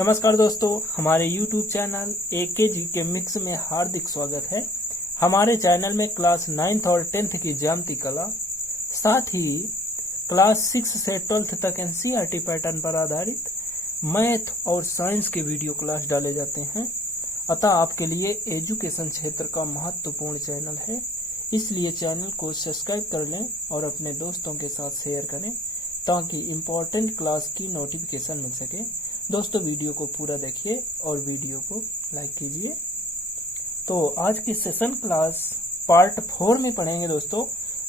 नमस्कार दोस्तों, हमारे YouTube चैनल AKG के मिक्स में हार्दिक स्वागत है। हमारे चैनल में क्लास 9th और 10th की ज्यामिति कला, साथ ही क्लास 6 से 12th तक NCERT पैटर्न पर आधारित मैथ और साइंस के वीडियो क्लास डाले जाते हैं। अतः आपके लिए एजुकेशन क्षेत्र का महत्वपूर्ण चैनल है, इसलिए चैनल को सब्सक्राइब कर लें और अपने दोस्तों के साथ शेयर करें ताकि इम्पोर्टेंट क्लास की नोटिफिकेशन मिल सके। दोस्तों, वीडियो को पूरा देखिए और वीडियो को लाइक कीजिए। तो आज की सेशन क्लास पार्ट 4 में पढ़ेंगे दोस्तों,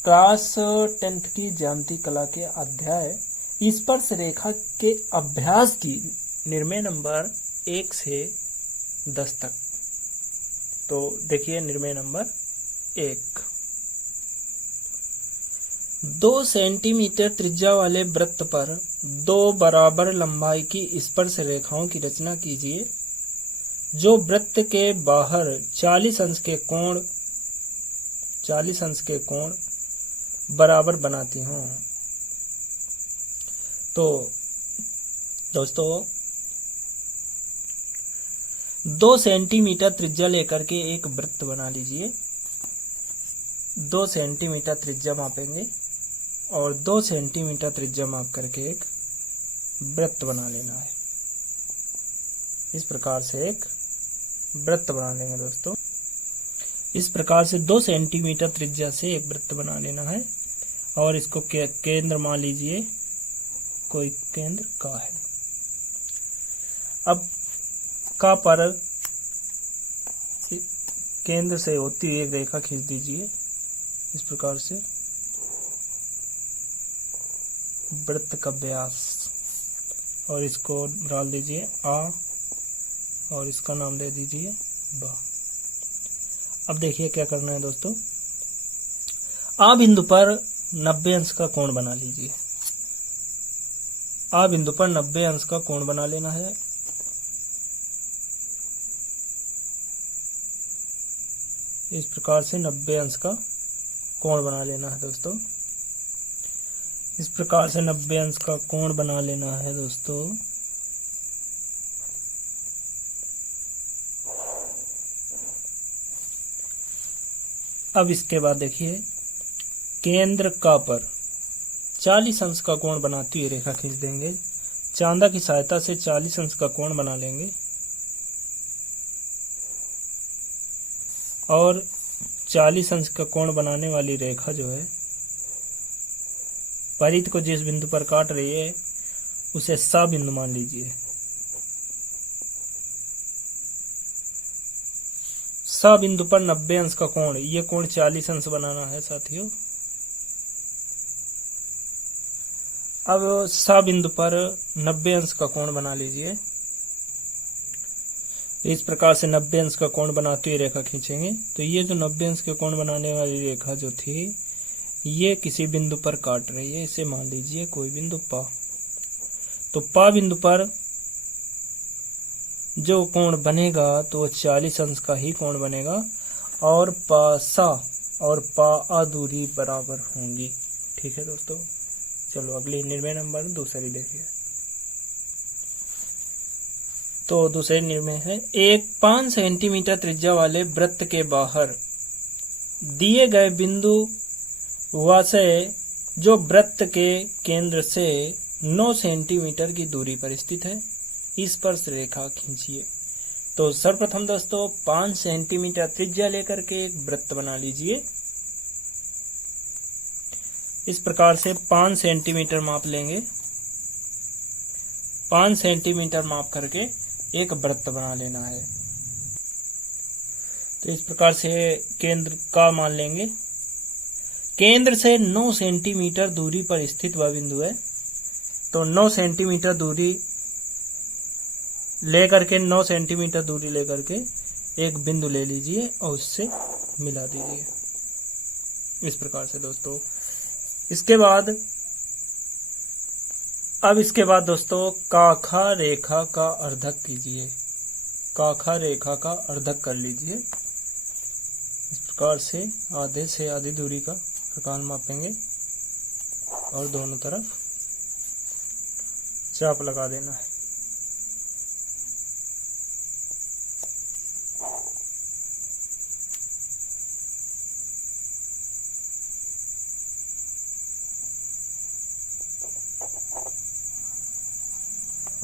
क्लास 10th की ज्यामिति कला के अध्याय स्पर्श रेखा के अभ्यास की निर्णय नंबर 1 से 10 तक। तो देखिए निर्णय नंबर 1। 2 सेंटीमीटर त्रिज्या वाले वृत्त पर 2 बराबर लंबाई की स्पर्श रेखाओं की रचना कीजिए जो वृत्त के बाहर 40 अंश के कोण बराबर बनाती हों। तो दोस्तों 2 सेंटीमीटर त्रिज्या लेकर के एक वृत्त बना लीजिए। 2 सेंटीमीटर त्रिज्या मापेंगे और 2 सेंटीमीटर त्रिज्या माप करके एक वृत्त बना लेना है। इस प्रकार से एक वृत्त बना लेंगे दोस्तों। इस प्रकार से 2 सेंटीमीटर त्रिज्या से एक वृत्त बना लेना है और इसको केंद्र मान लीजिए, कोई केंद्र का है। अब का पर केंद्र से होती हुई एक रेखा खींच दीजिए। इस प्रकार से वृत्त का व्यास, और इसको डाल दीजिए आ और इसका नाम दे दीजिए बा। अब देखिए क्या करना है दोस्तों। आ बिंदु पर 90 अंश का कोण बना लीजिए। आ बिंदु पर 90 अंश का कोण बना लेना है। इस प्रकार से 90 अंश का कोण बना लेना है दोस्तों। इस प्रकार से 90 अंश का कोण बना लेना है दोस्तों। अब इसके बाद देखिए, केंद्र का पर 40 अंश का कोण बनाती हुई रेखा खींच देंगे। चांदा की सहायता से 40 अंश का कोण बना लेंगे और 40 अंश का कोण बनाने वाली रेखा जो है, परिध को जिस बिंदु पर काट रही है उसे सा बिंदु मान लीजिए। सा बिंदु पर 90 अंश का कोण, ये कोण 40 अंश बनाना है साथियों। अब सा बिंदु पर 90 अंश का कोण बना लीजिए। इस प्रकार से 90 अंश का कोण बनाते हुए रेखा खींचेंगे। तो ये जो 90 अंश के कोण बनाने वाली रेखा जो थी, ये किसी बिंदु पर काट रही है। इसे मान लीजिए कोई बिंदु पा। तो पा बिंदु पर जो कोण बनेगा तो वो 40 अंश का ही कोण बनेगा और पा सा और पा आ दूरी बराबर होंगी। ठीक है दोस्तों, चलो अगली निर्णय नंबर दूसरी देखिए। तो दूसरे निर्णय है, एक 5 सेंटीमीटर त्रिज्या वाले वृत्त के बाहर दिए गए बिंदु से जो वृत्त के केंद्र से 9 सेंटीमीटर की दूरी पर स्थित है, इस पर रेखा खींचिए। तो सर्वप्रथम दोस्तों 5 सेंटीमीटर त्रिज्या लेकर के एक वृत्त बना लीजिए। इस प्रकार से 5 सेंटीमीटर माप लेंगे। 5 सेंटीमीटर माप करके एक वृत्त बना लेना है। तो इस प्रकार से केंद्र का मान लेंगे। केंद्र से 9 सेंटीमीटर दूरी पर स्थित वह बिंदु है। तो 9 सेंटीमीटर दूरी लेकर के 9 सेंटीमीटर दूरी लेकर के एक बिंदु ले लीजिए और उससे मिला दीजिए। इस प्रकार से दोस्तों इसके बाद दोस्तों काखा रेखा का अर्धक कीजिए। काखा रेखा का अर्धक कर लीजिए। इस प्रकार से आधे से आधी दूरी का प्रकार मापेंगे और दोनों तरफ चाप लगा देना है।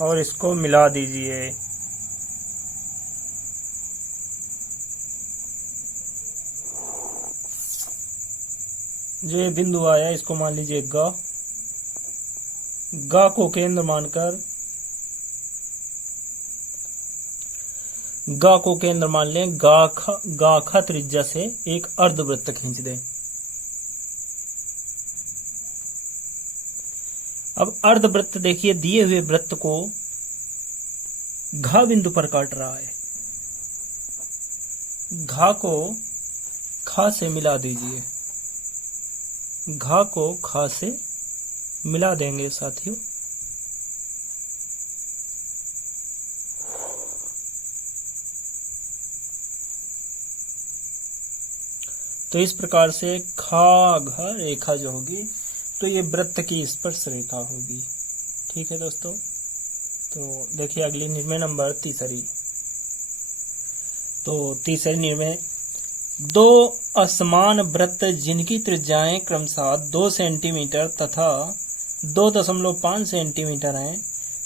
और इसको मिला दीजिए। जो ये बिंदु आया इसको मान लीजिए ग। ग को केंद्र मानकर ग को केंद्र मान लें। गाखा त्रिज्या से एक अर्धवृत्त खींच दें। अब अर्धवृत्त देखिए दिए हुए वृत्त को घा बिंदु पर काट रहा है। घा को खा से मिला दीजिए। घा को खा से मिला देंगे साथियों। तो इस प्रकार से खा घा रेखा जो होगी तो ये वृत्त की स्पर्श रेखा होगी। ठीक है दोस्तों। तो देखिए अगली निर्णय नंबर तीसरी। तो तीसरी निर्णय, दो असमान वृत्त जिनकी त्रिज्याएं क्रमशः 2 सेंटीमीटर तथा 2.5 सेंटीमीटर हैं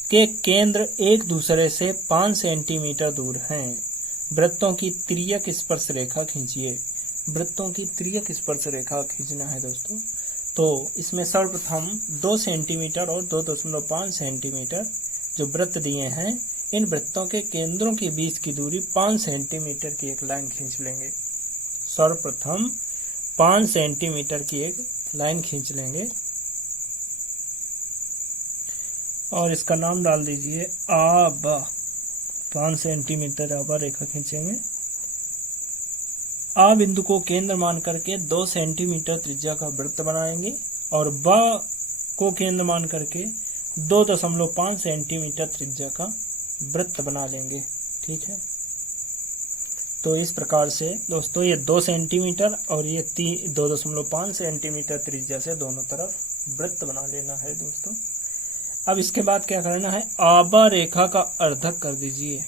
के केंद्र एक दूसरे से 5 सेंटीमीटर दूर हैं। वृत्तों की तिर्यक स्पर्श रेखा खींचिए। वृत्तों की तिर्यक स्पर्श रेखा खींचना है दोस्तों। तो इसमें सर्वप्रथम 2 सेंटीमीटर और 2.5 सेंटीमीटर जो वृत्त दिए हैं, इन वृत्तों के केंद्रों के बीच की दूरी 5 सेंटीमीटर की एक लाइन खींच लेंगे। सर्वप्रथम 5 सेंटीमीटर की एक लाइन खींच लेंगे और इसका नाम डाल दीजिए आबा। 5 सेंटीमीटर आबा रेखा खींचेंगे। आ बिंदु को केंद्र मान करके 2 सेंटीमीटर त्रिज्या का वृत्त बनाएंगे और बा को केंद्र मान करके 2.5 सेंटीमीटर त्रिज्या का वृत्त बना लेंगे। ठीक है। तो इस प्रकार से दोस्तों ये 2 सेंटीमीटर और ये 2.5 सेंटीमीटर त्रिज्या से दोनों तरफ वृत्त बना लेना है दोस्तों। अब इसके बाद क्या करना है, आबा रेखा का अर्धक कर दीजिए।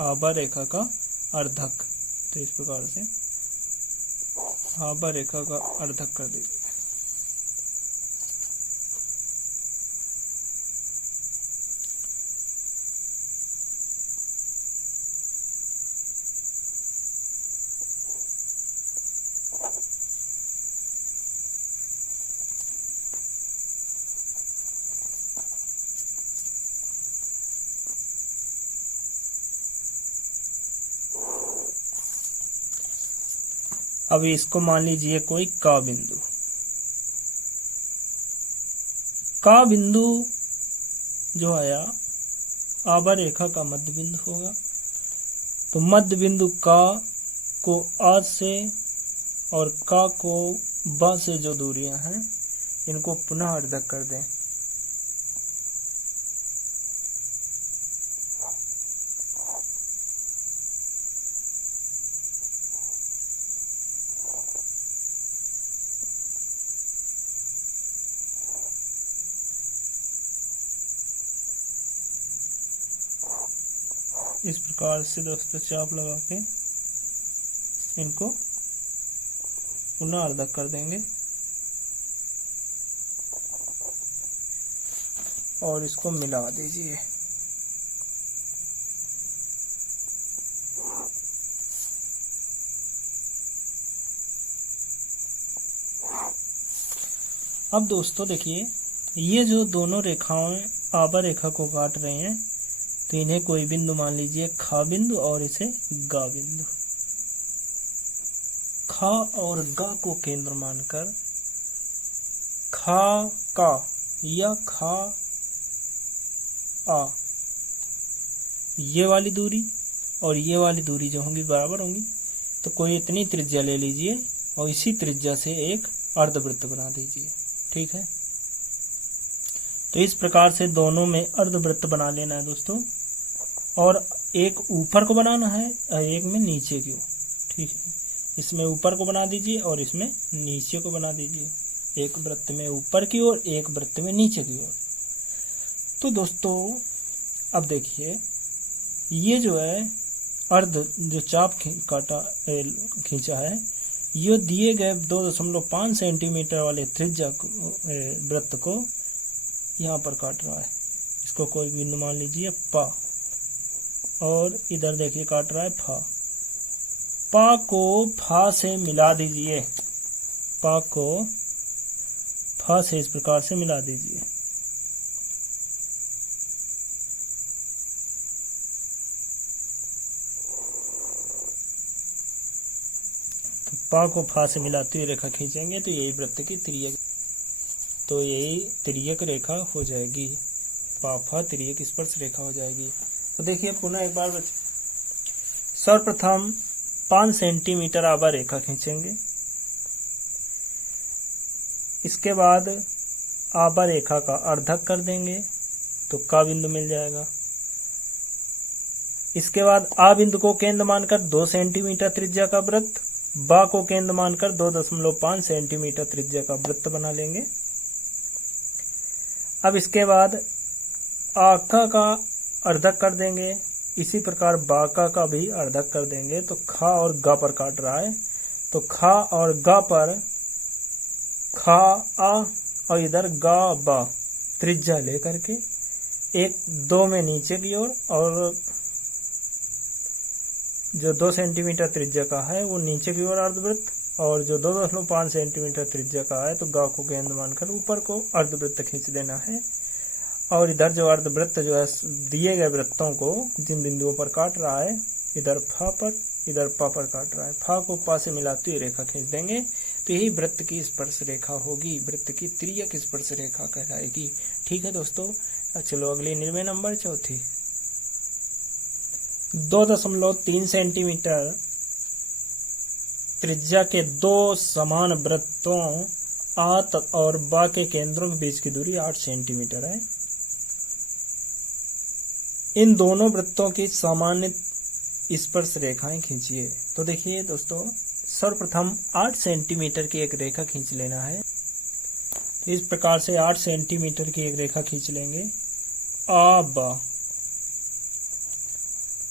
आबा रेखा का अर्धक। तो इस प्रकार से आबा रेखा का अर्धक कर दीजिए। अब इसको मान लीजिए कोई का बिंदु। का बिंदु जो आया आबा रेखा का मध्य बिंदु होगा। तो मध्य बिंदु का को आ से और का को बा से जो दूरियां हैं इनको पुनः अर्धक कर दें। इस प्रकार से दोस्तों चाप लगा के इनको पुनः अर्धक कर देंगे और इसको मिला दीजिए। अब दोस्तों देखिए ये जो दोनों रेखाएं आबा रेखा को काट रहे हैं तो इन्हें कोई बिंदु मान लीजिए खा बिंदु और इसे गा बिंदु। खा और गा को केंद्र मानकर खा का या खा आ ये वाली दूरी और ये वाली दूरी जो होंगी बराबर होंगी। तो कोई इतनी त्रिज्या ले लीजिए और इसी त्रिज्या से एक अर्धवृत्त बना दीजिए। ठीक है। तो इस प्रकार से दोनों में अर्धवृत्त बना लेना है दोस्तों और एक ऊपर को बनाना है और एक में नीचे की ओर। ठीक है। इसमें ऊपर को बना दीजिए और इसमें नीचे को बना दीजिए। एक वृत्त में ऊपर की ओर एक वृत्त में नीचे की ओर। तो दोस्तों अब देखिए ये जो है अर्ध जो चाप काटा खींचा है ये दिए गए 2.5 सेंटीमीटर वाले त्रिज्या वृत्त को यहाँ पर काट रहा है। इसको कोई बिंदु मान लीजिए पा, और इधर देखिए काट रहा है फा। पा को फा से मिला दीजिए, पा को फा से इस प्रकार से मिला दीजिए। तो पा को फा से मिलाते हुए रेखा खींचेंगे तो यही वृत्त की तिर्यक, तो यही तिर्यक रेखा हो जाएगी। पा फा तिर्यक स्पर्श रेखा हो जाएगी। तो देखिए पुनः एक बार सर्वप्रथम 5 सेंटीमीटर आबा रेखा खींचेंगे। इसके बाद आबा रेखा का अर्धक कर देंगे तो का बिंदु मिल जाएगा। इसके बाद आ बिंदु को केंद्र मानकर 2 सेंटीमीटर त्रिज्या का वृत्त, बा को केंद्र मानकर 2.5 सेंटीमीटर त्रिज्या का वृत्त बना लेंगे। अब इसके बाद आका का अर्धक कर देंगे, इसी प्रकार बाका का भी अर्धक कर देंगे। तो खा और गा पर काट रहा है, तो खा और गा पर खा आ और इधर गा बा त्रिज्या लेकर के 1-2 में नीचे की ओर, और जो 2 सेंटीमीटर त्रिज्या का है वो नीचे की ओर अर्धवृत्त, और जो 2.5 सेंटीमीटर त्रिज्या का है तो गा को केंद्र मानकर ऊपर को अर्धवृत्त खींच देना है। और इधर जो अर्धवृत्त जो है दिए गए वृत्तों को जिन बिंदुओं पर काट रहा है, इधर फा पर इधर पा पर काट रहा है, फा को पा से मिलाते हुए रेखा खींच देंगे तो यही वृत्त की स्पर्श रेखा होगी, वृत्त की तिर्यक स्पर्श रेखा कहलाएगी। ठीक है दोस्तों, चलो अगली 9वें नंबर चौथी। 2.3 सेंटीमीटर त्रिज्या के 2 समान वृत्तों आ और बा के केंद्रों के बीच की दूरी 8 सेंटीमीटर है। इन दोनों वृत्तों की सामान्य स्पर्श रेखाएं खींचिए। तो देखिए दोस्तों, सर्वप्रथम 8 सेंटीमीटर की एक रेखा खींच लेना है। इस प्रकार से 8 सेंटीमीटर की एक रेखा खींच लेंगे। आ बा,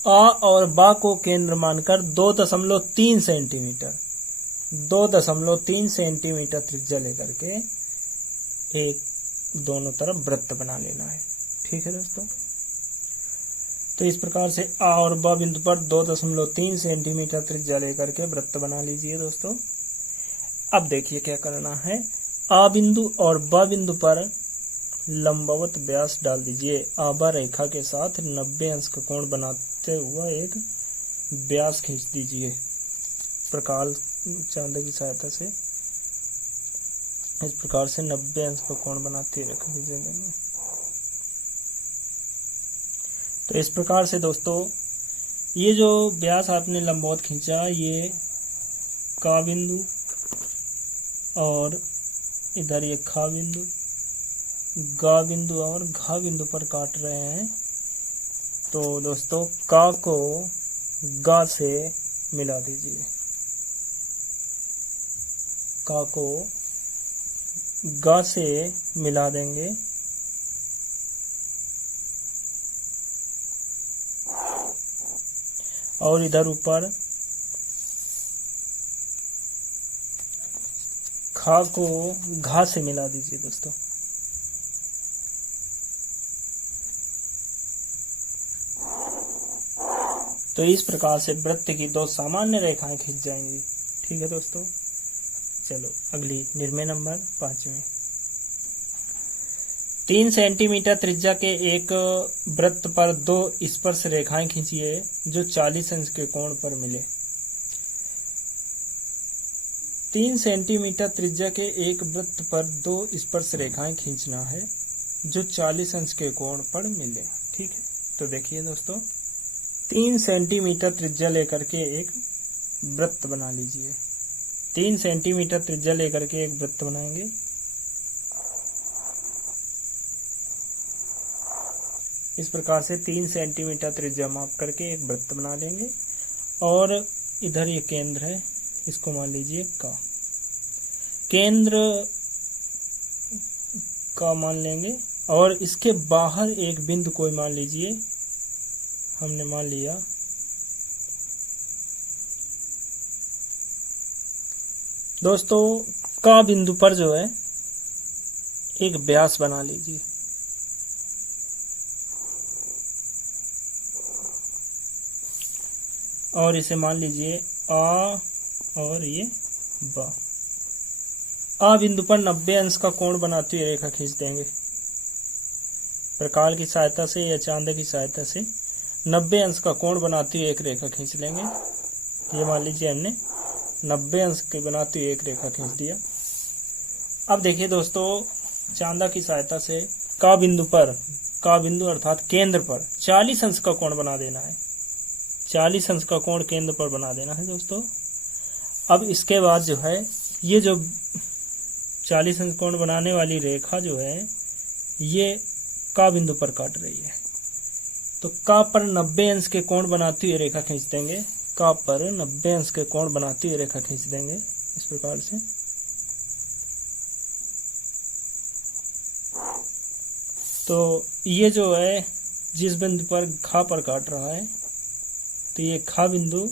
आ और बा को केंद्र मानकर 2.3 सेंटीमीटर 2.3 सेंटीमीटर त्रिज्या लेकर के एक दोनों तरफ वृत्त बना लेना है। ठीक है दोस्तों, तो इस प्रकार से आ और बा बिंदु पर 2.3 सेंटीमीटर त्रिज्या लेकर के वृत्त बना लीजिए दोस्तों। अब देखिए क्या करना है। आ बिंदु और बा बिंदु पर लंबवत व्यास डाल दीजिए। आबा रेखा के साथ 90 अंश का कोण बनाते हुआ एक व्यास खींच दीजिए प्रकाल चांदे की सहायता से। इस प्रकार से 90 अंश का कोण बनाते रख दीजिए। तो इस प्रकार से दोस्तों, ये जो व्यास आपने लंबवत खींचा, ये का बिंदु और इधर ये खा बिंदु, गा बिंदु और घा बिंदु पर काट रहे हैं। तो दोस्तों, का को गा से मिला दीजिए, का को गा से मिला देंगे। और इधर ऊपर खा को घा से मिला दीजिए दोस्तों। तो इस प्रकार से वृत्त की 2 सामान्य रेखाएं खींच जाएंगी। ठीक है दोस्तों, चलो अगली 9वें नंबर 5वें। 3 सेंटीमीटर त्रिज्या के एक वृत्त पर 2 स्पर्श रेखाएं खींचिए जो 40 अंश के कोण पर मिले। 3 सेंटीमीटर त्रिज्या के एक वृत्त पर 2 स्पर्श रेखाएं खींचना है जो 40 अंश के कोण पर मिले। ठीक है, तो देखिए दोस्तों, 3 सेंटीमीटर त्रिज्या लेकर के एक वृत्त बना लीजिए। 3 सेंटीमीटर त्रिज्या लेकर के एक वृत्त बनाएंगे। इस प्रकार से 3 सेंटीमीटर त्रिज्या माप करके एक वृत्त बना लेंगे। और इधर ये केंद्र है, इसको मान लीजिए का, केंद्र का मान लेंगे। और इसके बाहर एक बिंदु कोई मान लीजिए, हमने मान लिया दोस्तों, का बिंदु पर जो है एक व्यास बना लीजिए। और इसे मान लीजिए आ और ये बा। आ बिंदु पर 90 अंश का कोण बनाती हुई रेखा खींच देंगे। प्रकाल की सहायता से या चांदे की सहायता से 90 अंश का कोण बनाती हुई एक रेखा खींच लेंगे। ये मान लीजिए हमने 90 अंश के बनाती हुई एक रेखा खींच दिया। अब देखिए दोस्तों, चांदा की सहायता से का बिंदु अर्थात केंद्र पर 40 अंश का कोण बना देना है। 40 अंश का कोण केंद्र पर बना देना है दोस्तों। अब इसके बाद जो है, ये जो 40 अंश कोण बनाने वाली रेखा जो है, ये का बिंदु पर काट रही है। तो का पर 90 अंश के कोण बनाती हुई रेखा खींच देंगे। का पर 90 अंश के कोण बनाती हुई रेखा खींच देंगे इस प्रकार से। तो ये जो है, जिस बिंदु पर खा पर काट रहा है, तो ये खा बिंदु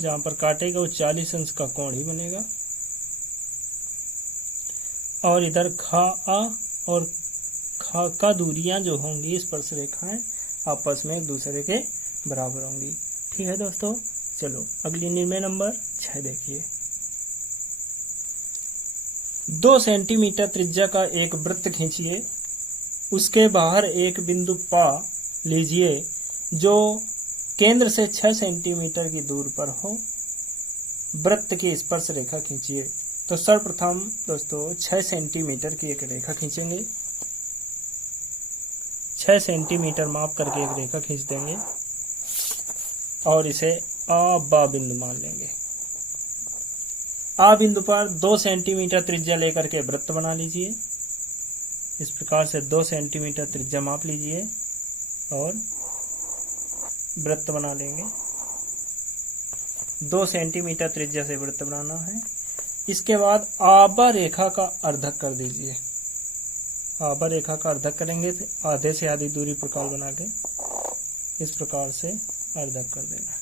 जहां पर काटेगा वो 40 अंश का कोण ही बनेगा। और इधर खा आ और खा का दूरियां जो होंगी, स्पर्श रेखाएं आपस में एक दूसरे के बराबर होंगी। ठीक है दोस्तों, चलो अगली निर्णय नंबर 6 देखिए। 2 सेंटीमीटर त्रिज्या का एक वृत्त खींचिए। उसके बाहर एक बिंदु पा लीजिए जो केंद्र से 6 सेंटीमीटर की दूर पर हो। वृत्त की स्पर्श रेखा खींचिए। तो सर्वप्रथम दोस्तों 6 सेंटीमीटर की एक रेखा खींचेंगे। 6 सेंटीमीटर माप करके एक रेखा खींच देंगे और इसे आ बा बिंदु मान लेंगे। आ बिंदु पर 2 सेंटीमीटर त्रिज्या लेकर के वृत्त बना लीजिए। इस प्रकार से 2 सेंटीमीटर त्रिज्या माप लीजिए और वृत्त बना लेंगे। 2 सेंटीमीटर त्रिज्या से वृत्त बनाना है। इसके बाद आबा रेखा का अर्धक कर दीजिए। आबा रेखा का अर्धक करेंगे तो आधे से आधी दूरी प्रकाल बना के इस प्रकार से अर्धक कर देना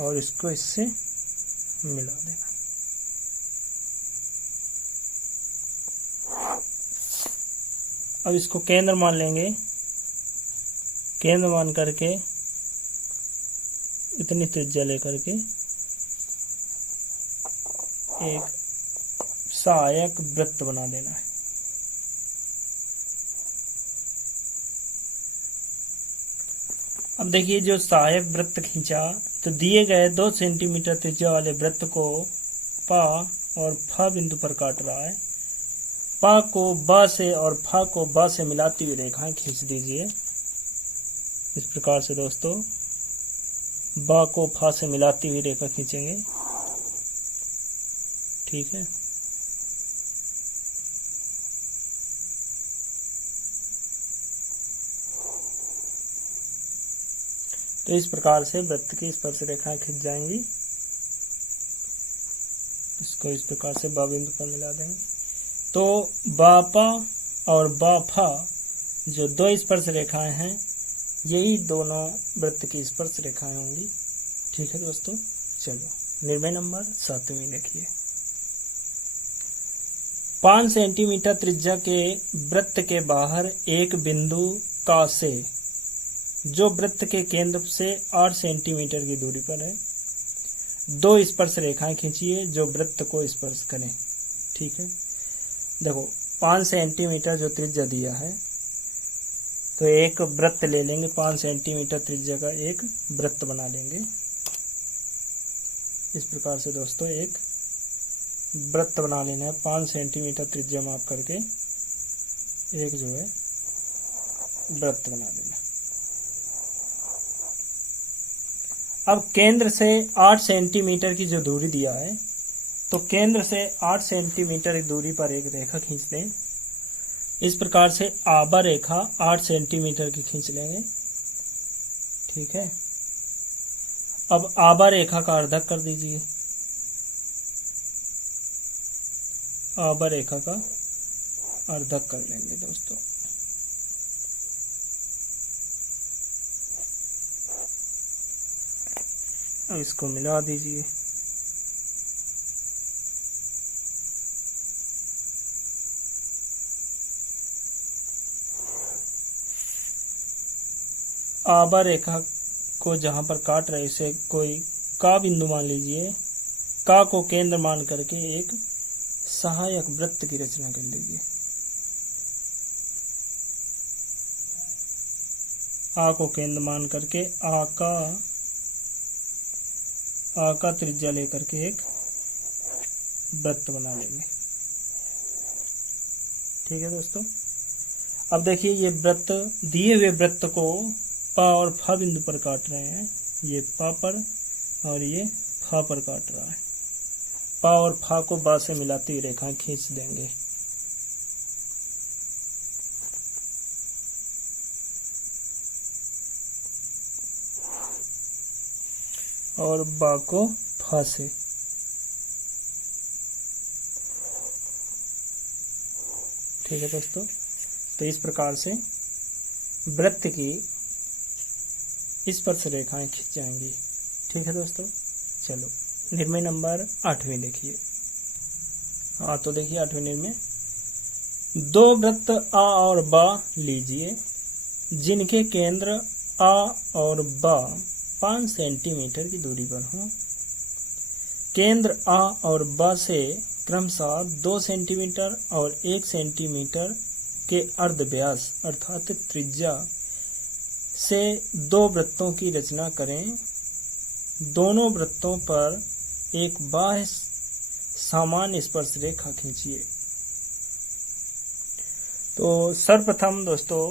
और इसको इससे मिला देना। अब इसको केंद्र मान लेंगे। केंद्र मान करके इतनी त्रिज्या लेकर के एक सहायक वृत्त बना देना है। अब देखिए, जो सहायक वृत्त खींचा तो दिए गए 2 सेंटीमीटर त्रिज्या वाले वृत्त को पा और फा बिंदु पर काट रहा है। पा को बा से और फा को बा से मिलाती हुई रेखाएं खींच दीजिए। इस प्रकार से दोस्तों बा को फा से मिलाती हुई रेखा खींचेंगे। ठीक है, तो इस प्रकार से वृत्त की स्पर्श रेखाएं खींच जाएंगी। इसको इस प्रकार से बा बिंदु पर मिला देंगे। तो बापा और बाफा जो 2 स्पर्श रेखाएं हैं, यही दोनों वृत्त की स्पर्श रेखाएं होंगी। ठीक है दोस्तों, चलो निर्णय नंबर 7 देखिए। 5 सेंटीमीटर त्रिज्या के वृत्त के बाहर एक बिंदु का से, जो वृत्त के केंद्र से 8 सेंटीमीटर की दूरी पर है, 2 स्पर्श रेखाएं खींचिए जो वृत्त को स्पर्श करें। ठीक है, देखो 5 सेंटीमीटर जो त्रिज्या दिया है, तो एक वृत्त ले लेंगे। 5 सेंटीमीटर त्रिज्या का एक वृत्त बना लेंगे। इस प्रकार से दोस्तों एक वृत्त बना लेना है। 5 सेंटीमीटर त्रिज्या माप करके एक जो है वृत्त बना लेना। अब केंद्र से 8 सेंटीमीटर की जो दूरी दिया है, तो केंद्र से 8 सेंटीमीटर की दूरी पर एक रेखा खींच दें। इस प्रकार से आबा रेखा 8 सेंटीमीटर की खींच लेंगे। ठीक है, अब आबा रेखा का अर्धक कर दीजिए। आबा रेखा का अर्धक कर लेंगे दोस्तों। अब इसको मिला दीजिए। आबा रेखा को जहां पर काट रहे इसे कोई का बिंदु मान लीजिए। का को केंद्र मान करके एक सहायक वृत्त की रचना कर लीजिए। आ को केंद्र मान करके आ का त्रिज्या लेकर के एक वृत्त बना लेंगे। ठीक है दोस्तों, अब देखिए ये वृत्त, दिए हुए वृत्त को पा और फा बिंदु पर काट रहे हैं। ये पा पर और ये फा पर काट रहा है। पा और फा को बा से मिलाती हुई रेखाएं खींच देंगे। और बा को फा से। ठीक है दोस्तों, तो इस प्रकार से वृत्त की स्पर्श रेखाएं खींच जाएंगी। ठीक है दोस्तों, चलो निर्णय नंबर 8वें देखिए। तो देखिए 8वें निर्णय, दो वृत्त आ और बा लीजिए जिनके केंद्र आ और बा 5 सेंटीमीटर की दूरी पर हों। केंद्र आ और बा से क्रमशः 2 सेंटीमीटर और 1 सेंटीमीटर के अर्धव्यास अर्थात त्रिज्या से दो वृत्तों की रचना करें। दोनों वृत्तों पर एक बाह्य सामान्य स्पर्श रेखा खींचिए। तो सर्वप्रथम दोस्तों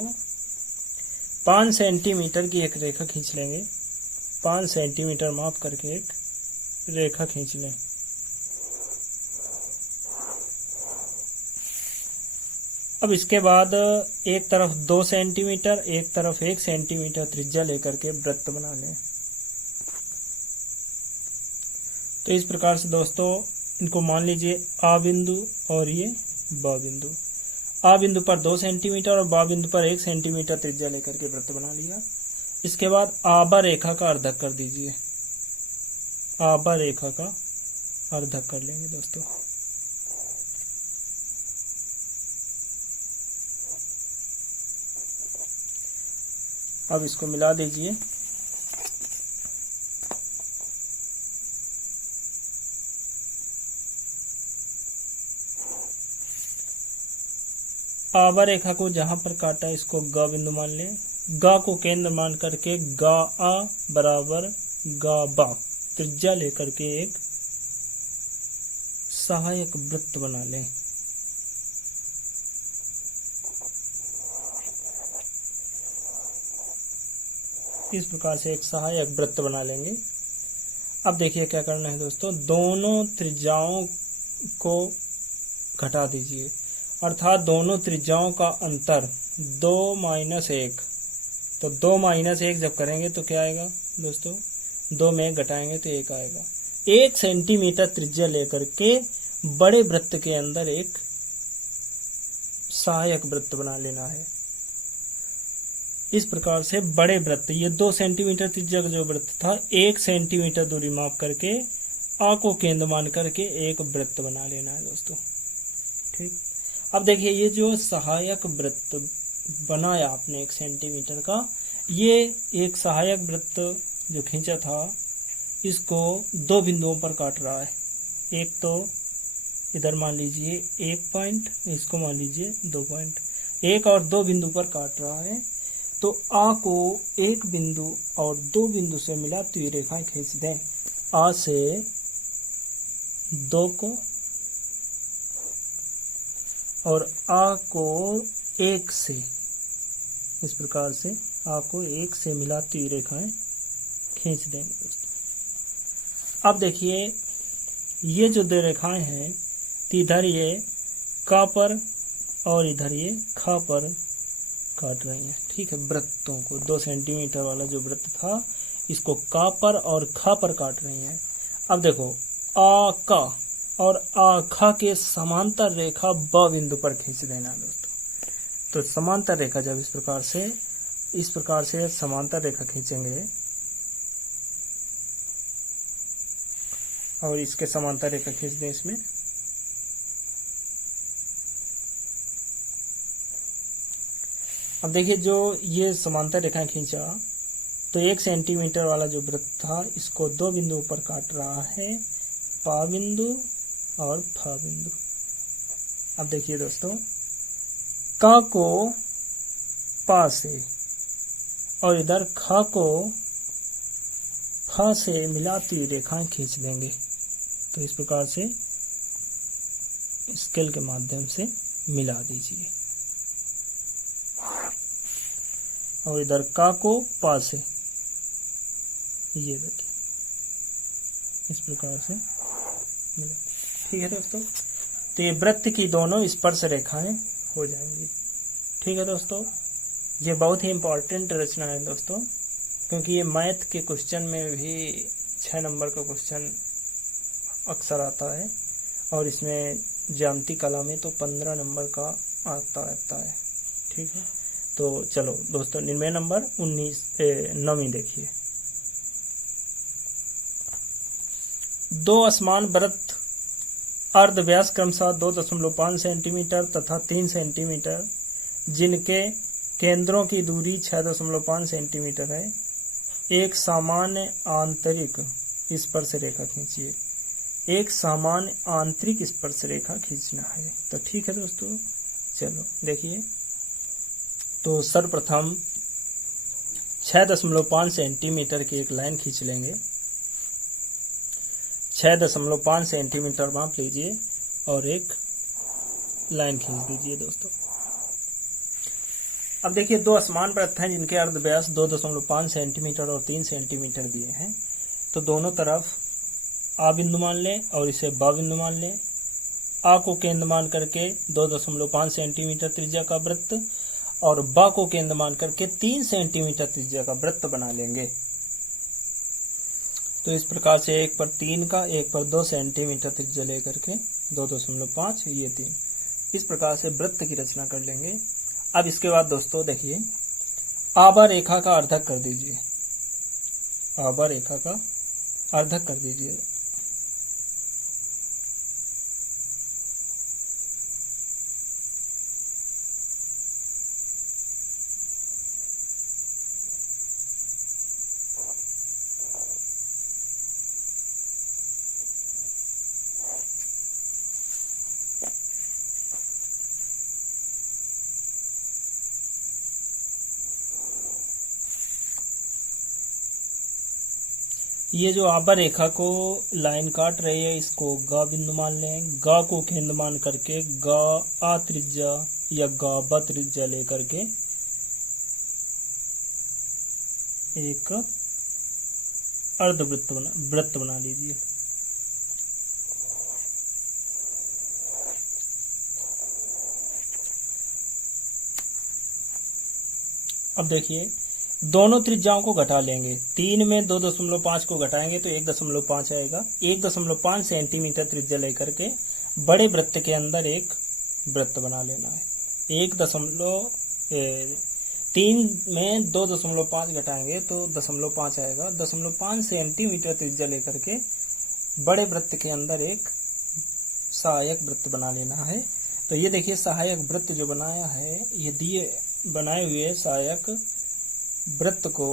5 सेंटीमीटर की एक रेखा खींच लेंगे। 5 सेंटीमीटर माप करके एक रेखा खींच लें। अब इसके बाद एक तरफ 2 सेंटीमीटर, एक तरफ 1 सेंटीमीटर त्रिज्या लेकर के वृत्त बना लें। तो इस प्रकार से दोस्तों इनको मान लीजिए आ बिंदु और ये बा बिंदु। आ बिंदु पर 2 सेंटीमीटर और बा बिंदु पर 1 सेंटीमीटर त्रिज्या लेकर के वृत्त बना लिया। इसके बाद आबा रेखा का अर्धक कर दीजिए। आबा रेखा का अर्धक कर लेंगे दोस्तों। अब इसको मिला दीजिए। आबा रेखा को जहां पर काटा इसको ग बिंदु मान लें। ग को केंद्र मान करके गा आ बराबर गा बा त्रिज्या लेकर के एक सहायक वृत्त बना लें। इस प्रकार से एक सहायक वृत्त बना लेंगे। अब देखिए क्या करना है दोस्तों, दोनों त्रिज्याओं को घटा दीजिए, अर्थात दोनों त्रिज्याओं का अंतर 2 - 1। तो 2 - 1 जब करेंगे तो क्या आएगा दोस्तों, 2 में 1 घटाएंगे तो 1 आएगा। 1 सेंटीमीटर त्रिज्या लेकर के बड़े वृत्त के अंदर एक सहायक वृत्त बना लेना है। इस प्रकार से बड़े वृत्त, ये 2 सेंटीमीटर त्रिज्या का जो वृत्त था 1 सेंटीमीटर दूरी माप करके आ को केंद्र मान करके एक वृत्त बना लेना है दोस्तों। ठीक, अब देखिए ये जो सहायक वृत्त बनाया आपने 1 सेंटीमीटर का, ये एक सहायक वृत्त जो खींचा था इसको 2 बिंदुओं पर काट रहा है। एक तो इधर मान लीजिए 1 पॉइंट, इसको मान लीजिए 2 पॉइंट। 1 और 2 बिंदु पर काट रहा है। तो आ को 1 बिंदु और 2 बिंदु से मिलाती हुई रेखाएं खींच दें। आ से 2 को और आ को 1 से, इस प्रकार से आ को 1 से मिलाती हुई रेखाएं खींच देंगे दोस्तों। अब देखिए ये जो 2 रेखाएं हैं, इधर ये का पर और इधर ये खा पर काट रही हैं। ठीक है, वृत्तों को 2 सेंटीमीटर वाला जो वृत्त था इसको का पर और खा पर काट रही हैं। अब देखो आ का और आ खा के समांतर रेखा ब बिंदु पर खींच देना दोस्तों। तो समांतर रेखा जब इस प्रकार से समांतर रेखा खींचेंगे और इसके समांतर रेखा खींच दें इसमें, अब देखिए जो ये समांतर रेखाएं खींचा तो 1 सेंटीमीटर वाला जो वृत्त था इसको 2 बिंदुओं पर काट रहा है, पा बिंदु और फा बिंदु। अब देखिए दोस्तों, का को पा से और इधर खा को फा से मिलाती हुई रेखाएं खींच देंगे। तो इस प्रकार से स्केल के माध्यम से मिला दीजिए और इधर का को पा से, ये देखिए इस प्रकार से मिला। ठीक है दोस्तों, तो ये वृत्त की दोनों स्पर्श रेखाएं हो जाएंगी। ठीक है दोस्तों, ये बहुत ही इम्पोर्टेंट रचना है दोस्तों, क्योंकि ये मैथ के क्वेश्चन में भी 6 नंबर का क्वेश्चन अक्सर आता है और इसमें ज्यामिति कला में तो 15 नंबर का आता रहता है। ठीक है, तो चलो दोस्तों 99 नंबर 9वीं देखिए। 2 असमान वृत्त अर्ध व्यास क्रमशः 2.5 सेंटीमीटर तथा 3 सेंटीमीटर, जिनके केंद्रों की दूरी 6.5 सेंटीमीटर है, एक सामान्य आंतरिक स्पर्श रेखा खींचिए। एक सामान्य आंतरिक स्पर्श रेखा खींचना है। तो ठीक है दोस्तों, चलो देखिए, तो सर्वप्रथम 6.5 सेंटीमीटर की एक लाइन खींच लेंगे। 6.5 सेंटीमीटर माप लीजिए और एक लाइन खींच दीजिए दोस्तों। अब देखिए, 2 असमान वृत्त हैं जिनके अर्ध व्यास 2.5 सेंटीमीटर और 3 सेंटीमीटर दिए हैं। तो दोनों तरफ आ बिंदु मान लें और इसे बा बिंदु मान लें। आ को केंद्र मान करके 2.5 सेंटीमीटर त्रिज्या का वृत्त और बा को केंद्र मान करके 3 सेंटीमीटर त्रिज्या का वृत्त बना लेंगे। तो इस प्रकार से एक पर 3 का, एक पर 2 सेंटीमीटर त्रिज्या लेकर के 2.5, ये 3, इस प्रकार से वृत्त की रचना कर लेंगे। अब इसके बाद दोस्तों देखिए, आभा रेखा का अर्धक कर दीजिए। आभा रेखा का अर्धक कर दीजिए। ये जो आभा रेखा को लाइन काट रही है, इसको गा बिंदु मान लें। गा को केंद्र मान करके गा आ त्रिज्या या गा बा त्रिज्या लेकर के एक वृत्त बना लीजिए। अब देखिए, दोनों त्रिज्याओं को घटा लेंगे। 3 में 2.5 को घटाएंगे तो 1.5 आएगा। 1.5 सेंटीमीटर त्रिज्या लेकर के बड़े वृत्त के अंदर एक वृत्त बना लेना है। 3 में 2.5 घटाएंगे तो 0.5 आएगा। 0.5 सेंटीमीटर त्रिज्या लेकर के बड़े वृत्त के अंदर एक सहायक वृत्त बना लेना है। तो ये देखिए, सहायक वृत्त जो बनाया है, ये दिए बनाए हुए सहायक वृत्त को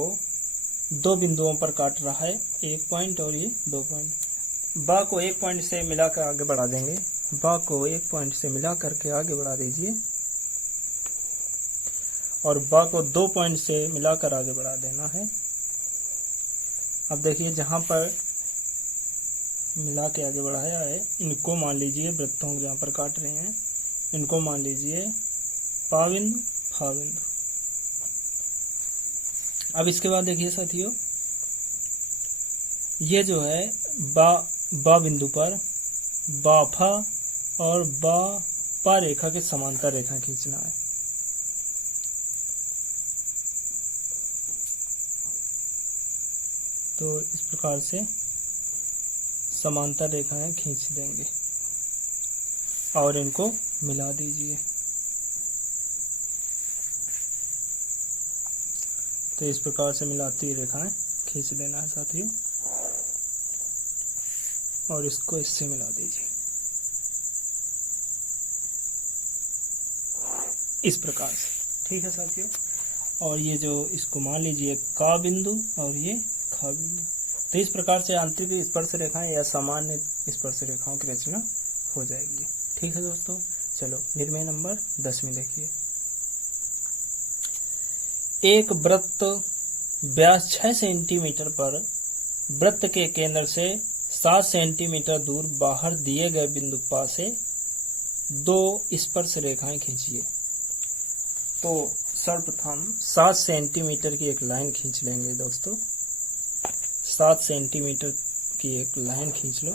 2 बिंदुओं पर काट रहा है, 1 पॉइंट और ये 2 पॉइंट। बा को 1 पॉइंट से मिलाकर आगे बढ़ा देंगे। बा को 1 पॉइंट से मिला करके आगे बढ़ा दीजिए और बा को 2 पॉइंट से मिलाकर आगे बढ़ा देना है। अब देखिए, जहां पर मिला के आगे बढ़ाया है, इनको मान लीजिए, वृत्तों को जहां पर काट रहे हैं इनको मान लीजिए पा बिंदु, फा बिंदु। अब इसके बाद देखिए साथियों, ये जो है बा बिंदु पर बा फा और बा पा रेखा के समांतर रेखा खींचना है। तो इस प्रकार से समांतर रेखाएं खींच देंगे और इनको मिला दीजिए। तो इस प्रकार से मिलाती रेखाएं खींच देना है साथियों और इसको इससे मिला दीजिए इस प्रकार से। ठीक है साथियों, और ये जो इसको मान लीजिए का बिंदु और ये खा बिंदु। तो इस प्रकार से आंतरिक स्पर्श रेखाएं या सामान्य स्पर्श रेखाओं की रचना हो जाएगी। ठीक है दोस्तों, चलो निर्णय नंबर 10 में देखिए। एक वृत्त व्यास 6 सेंटीमीटर पर वृत्त के केंद्र से 7 सेंटीमीटर दूर बाहर दिए गए बिंदु पा से 2 स्पर्श रेखाएं खींचिए। तो सर्वप्रथम 7 सेंटीमीटर की एक लाइन खींच लेंगे दोस्तों। 7 सेंटीमीटर की एक लाइन खींच लो।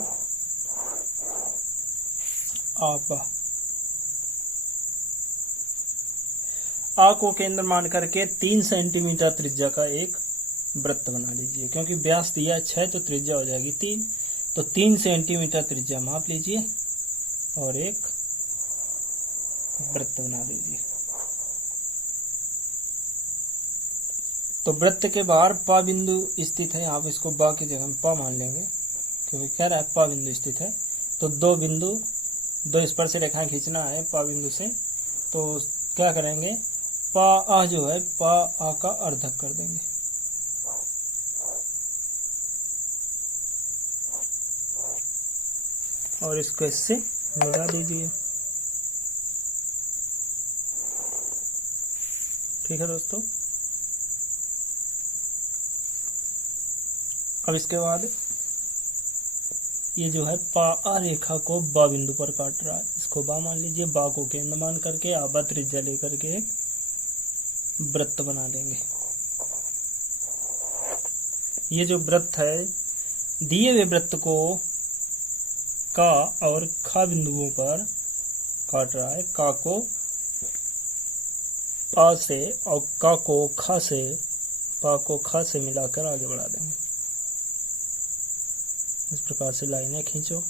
आप आ को केंद्र मान करके 3 सेंटीमीटर त्रिज्या का एक वृत्त बना लीजिए, क्योंकि व्यास दिया 6 तो त्रिज्या हो जाएगी 3, तो 3 सेंटीमीटर त्रिज्या माप लीजिए और एक वृत्त बना लीजिए। तो वृत्त के बाहर पा बिंदु स्थित है, आप इसको बा की जगह पा मान लेंगे क्योंकि कह रहा है पा बिंदु स्थित है। तो 2 स्पर्श रेखाएं खींचना है पा बिंदु से। तो क्या करेंगे, पा आ जो है पा आ का अर्धक कर देंगे। और इसको इससे मिला दीजिए। ठीक है दोस्तों, अब इसके बाद ये जो है पा आ रेखा को बा बिंदु पर काट रहा है, इसको बा मान लीजिए। बा को केंद्र मान करके आबा त्रिज्या लेकर के एक वृत्त बना लेंगे। ये जो वृत्त है दिए हुए वृत्त को का और खा बिंदुओं पर काट रहा है। का को पा से और का को खा से, पा को खा से मिलाकर आगे बढ़ा देंगे। इस प्रकार से लाइनें खींचो।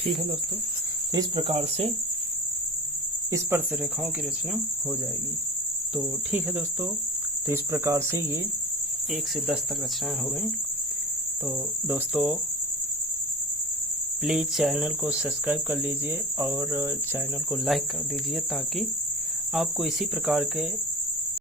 ठीक है दोस्तों, तो इस प्रकार से स्पर्श रेखाओं की रचना हो जाएगी। तो ठीक है दोस्तों, तो इस प्रकार से ये 1 से 10 तक रचनाएं हो गई। तो दोस्तों प्लीज़ चैनल को सब्सक्राइब कर लीजिए और चैनल को लाइक कर दीजिए ताकि आपको इसी प्रकार के